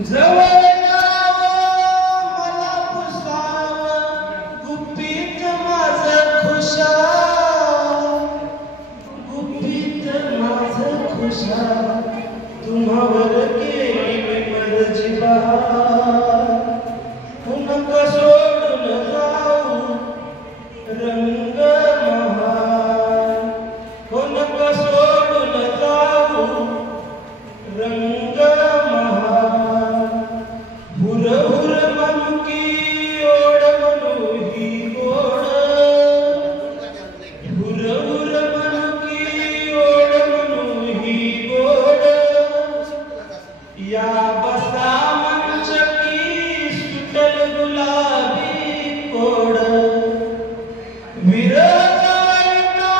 जवळ यावं मला पुसावं गुपित माझं खुशाल, गुपित माझं खुशाल, तुम्हावर केली मर्जी बहार, नका सोडून जाऊ रंग महाल, नका सोडून जाऊ रंग महाल, हुर हुर मनुकी ओढ म्हणू ही गोड, हुर हुर मनुकी ओढ म्हणू ही गोड, या बसा मंचकी सुटल गुलाबी कोड, विरजाईना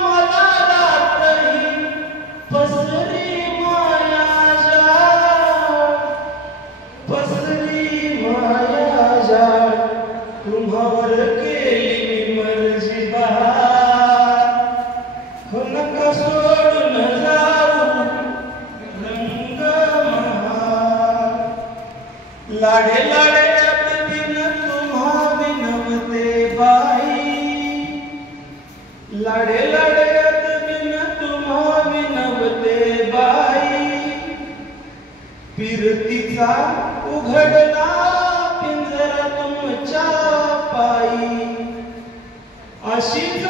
मला रात्री पसरी माया जाळ, पसरी माया जाळ, तुम्हावर केली मर्जी बहार, नका सोडून जाऊ रंग महाल, लाडे लाडे बिन तुम्हा विनवते बाई, लाडे लाडे बिन तुम्हा विनवते बाई, फिरतीचा उघडला पिंजरा तुमच्या पायी, अशीच